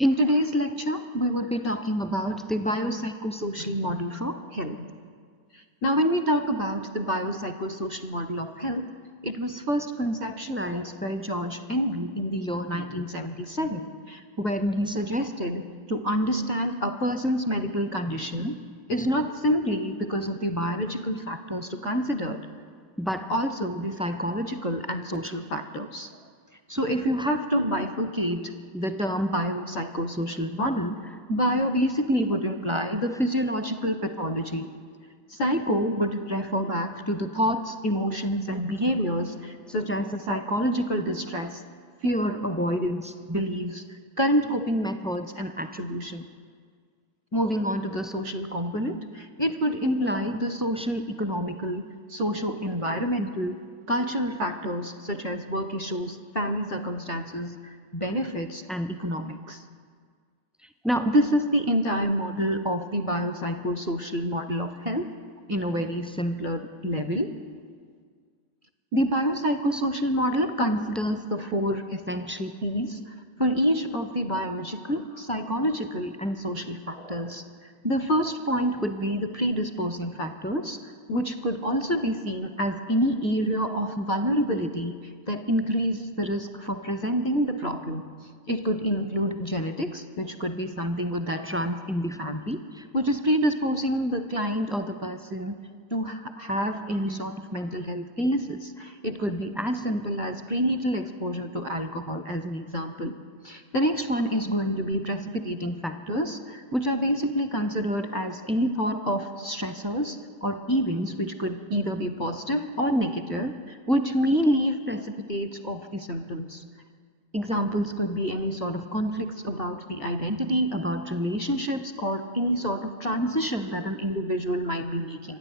In today's lecture, we will be talking about the biopsychosocial model for health. Now, when we talk about the biopsychosocial model of health, it was first conceptualized by George Henry in the year 1977, when he suggested to understand a person's medical condition is not simply because of the biological factors to consider, but also the psychological and social factors. So if you have to bifurcate the term biopsychosocial model, bio basically would imply the physiological pathology. Psycho would refer back to the thoughts, emotions, and behaviors such as the psychological distress, fear, avoidance, beliefs, current coping methods, and attribution. Moving on to the social component, it would imply the social, economical, socio-environmental, cultural factors such as work issues, family circumstances, benefits, and economics. Now, this is the entire model of the biopsychosocial model of health in a very simpler level. The biopsychosocial model considers the four essential P's for each of the biological, psychological, and social factors. The first point would be the predisposing factors, which could also be seen as any area of vulnerability that increases the risk for presenting the problem. It could include genetics, which could be something that runs in the family, which is predisposing the client or the person to have any sort of mental health illnesses. It could be as simple as prenatal exposure to alcohol, as an example. The next one is going to be precipitating factors, which are basically considered as any thought of stressors or events which could either be positive or negative, which may leave precipitates of the symptoms. Examples could be any sort of conflicts about the identity, about relationships, or any sort of transition that an individual might be making.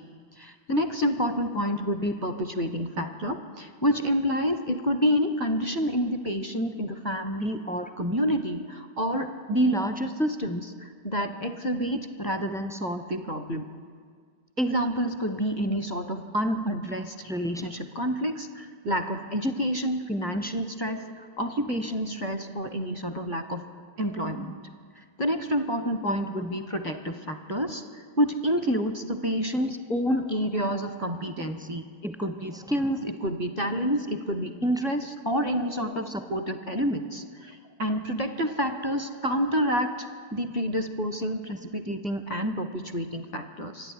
The next important point would be perpetuating factor, which implies it could be any condition in the patient, in the family or community, or the larger systems that exacerbate rather than solve the problem. Examples could be any sort of unaddressed relationship conflicts, lack of education, financial stress, occupational stress, or any sort of lack of employment. The next important point would be protective factors, which includes the patient's own areas of competency. It could be skills, it could be talents, it could be interests, or any sort of supportive elements. And protective factors counteract the predisposing, precipitating, and perpetuating factors.